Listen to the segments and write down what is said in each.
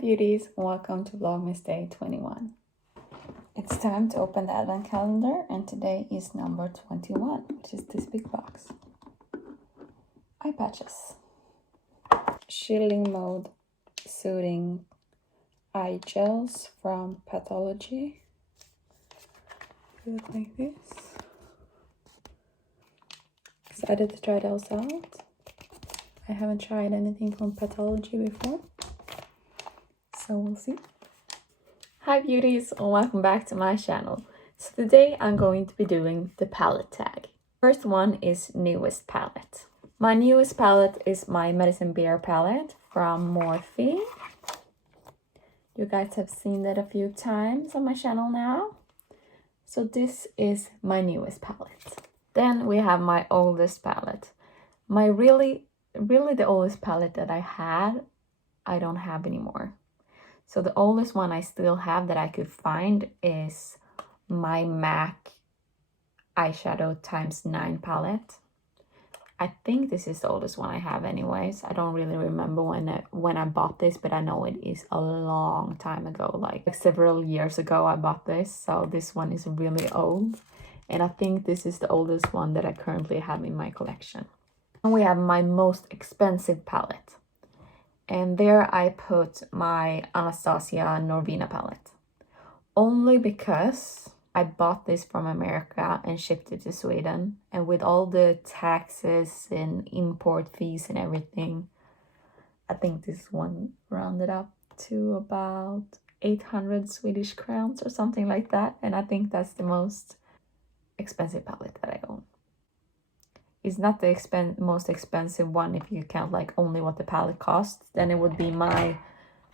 beauties, welcome to Vlogmas day 21. It's time to open the advent calendar and today is number 21, which is this big box. Eye patches. Shielding mode soothing eye gels from Pathology. They look like this. Excited to try those out. I haven't tried anything from Pathology before, so we'll see. Hi beauties, and welcome back to my channel. So today I'm going to be doing the palette tag. First one is newest palette. My newest palette is my Medicine Bear palette from Morphe. You guys have seen that a few times on my channel now. So this is my newest palette. Then we have my oldest palette. My really the oldest palette that I had, I don't have anymore. So the oldest one I still have that I could find is my MAC eyeshadow ×9 palette. I think this is the oldest one I have anyways. I don't really remember when I bought this, but I know it is a long time ago, like several years ago I bought this. So this one is really old. And I think this is the oldest one that I currently have in my collection. And we have my most expensive palette. And there I put my Anastasia Norvina palette. Only because I bought this from America and shipped it to Sweden. And with all the taxes and import fees and everything, I think this one rounded up to about 800 Swedish crowns or something like that. And I think that's the most expensive palette that I own. It's not the most expensive one if you count like only what the palette costs. Then it would be my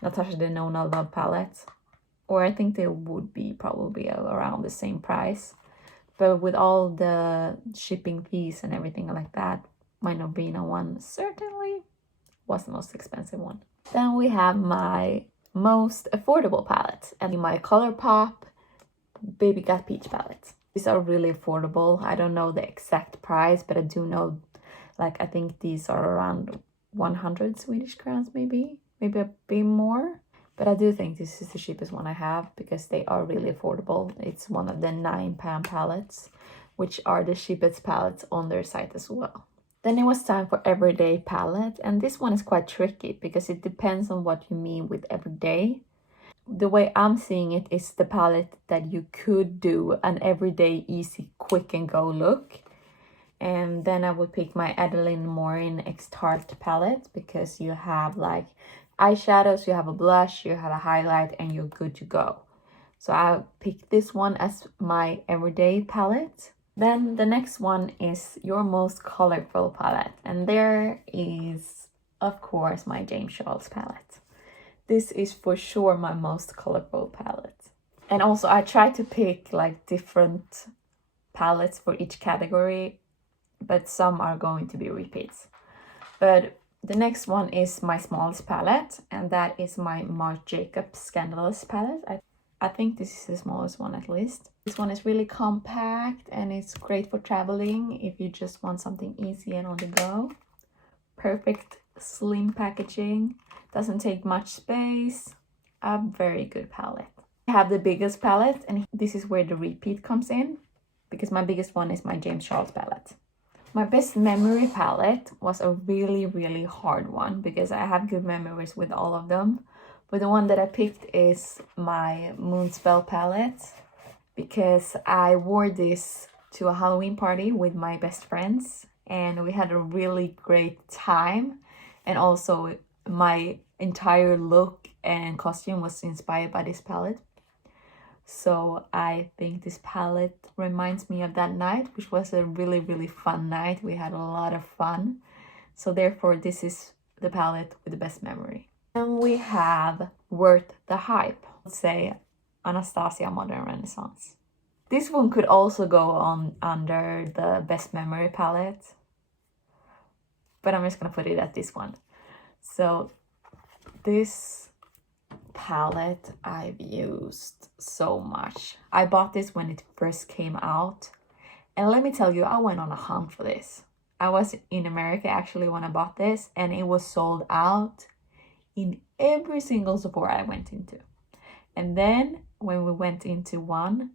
Natasha Denona Love palette. Or I think they would be probably around the same price. But with all the shipping fees and everything like that, my Norvina one certainly was the most expensive one. Then we have my most affordable palette. And my ColourPop Baby Got Peach palette. These are really affordable. I don't know the exact price, but I do know, like, I think these are around 100 Swedish crowns, maybe a bit more. But I do think this is the cheapest one I have because they are really affordable. It's one of the £9 palettes, which are the cheapest palettes on their site as well. Then it was time for everyday palette, and this one is quite tricky because it depends on what you mean with everyday. The way I'm seeing it is the palette that you could do an everyday, easy, quick and go look. And then I would pick my Adeline Morin X Tarte palette because you have like eyeshadows, you have a blush, you have a highlight, and you're good to go. So I picked this one as my everyday palette. Then the next one is your most colorful palette. And there is, of course, my James Charles palette. This is for sure my most colorful palette. And also I try to pick like different palettes for each category, but some are going to be repeats. But the next one is my smallest palette, and that is my Marc Jacobs Scandalous palette. I think this is the smallest one at least. This one is really compact and it's great for traveling if you just want something easy and on the go. Perfect slim packaging. Doesn't take much space. A very good palette. I have the biggest palette, and this is where the repeat comes in because my biggest one is my James Charles palette. My best memory palette was a really hard one because I have good memories with all of them. But the one that I picked is my Moonspell palette because I wore this to a Halloween party with my best friends and we had a really great time. And also my entire look and costume was inspired by this palette. So I think this palette reminds me of that night, which was a really fun night. We had a lot of fun. So therefore this is the palette with the best memory. And we have Worth the Hype. Let's say Anastasia Modern Renaissance. This one could also go on under the best memory palette, but I'm just gonna put it at this one. So this palette I've used so much. I bought this when it first came out, and let me tell you, I went on a hunt for this. I was in America actually when I bought this, and it was sold out in every single Sephora I went into. And then when we went into one,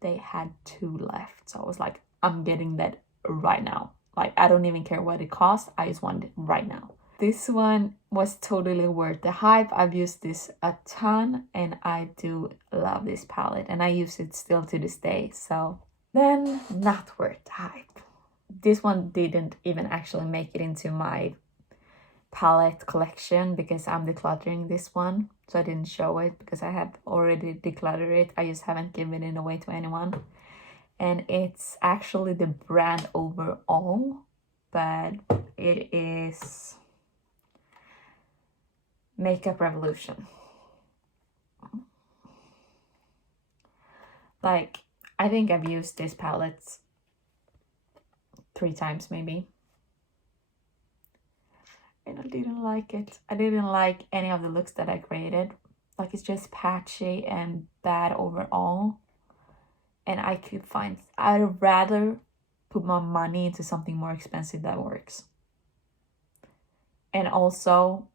they had 2 left. So I was like, I'm getting that right now. Like, I don't even care what it costs. I just want it right now. This one was totally worth the hype. I've used this a ton and I do love this palette and I use it still to this day. So then, not worth the hype. This one didn't even actually make it into my palette collection because I'm decluttering this one. So I didn't show it because I have already decluttered it. I just haven't given it away to anyone. And it's actually the brand overall, but it is Makeup Revolution. Like, I think I've used this palette 3 times maybe. And I didn't like it. I didn't like any of the looks that I created. Like, it's just patchy and bad overall. And I'd rather put my money into something more expensive that works. And also,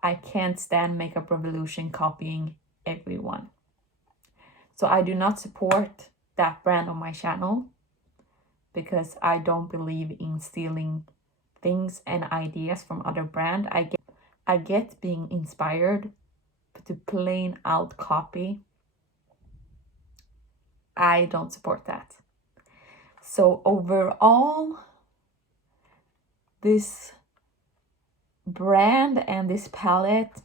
I can't stand Makeup Revolution copying everyone. So I do not support that brand on my channel because I don't believe in stealing things and ideas from other brands. I get being inspired, but to plain out copy, I don't support that. So overall, this brand and this palette,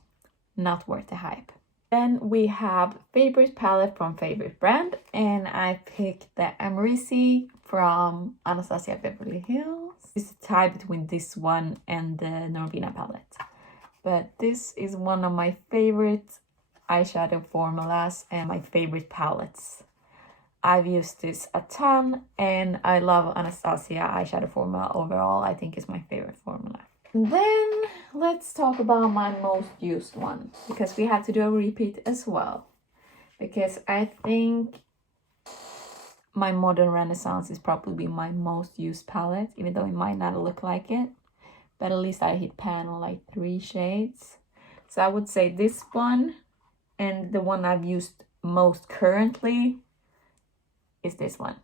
not worth the hype. Then we have favorite palette from favorite brand, and I picked the Americi from Anastasia Beverly Hills. It's a tie between this one and the Norvina palette. But this is one of my favorite eyeshadow formulas and my favorite palettes. I've used this a ton and I love Anastasia eyeshadow formula overall. I think it's my favorite formula. Then let's talk about my most used one, because we have to do a repeat as well. Because I think my Modern Renaissance is probably my most used palette, even though it might not look like it. But at least I hit pan on like 3 shades. So I would say this one, and the one I've used most currently is this one.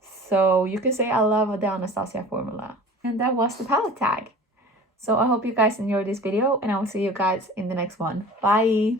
So you can say I love the Anastasia formula. And that was the palette tag. So I hope you guys enjoyed this video and I will see you guys in the next one. Bye!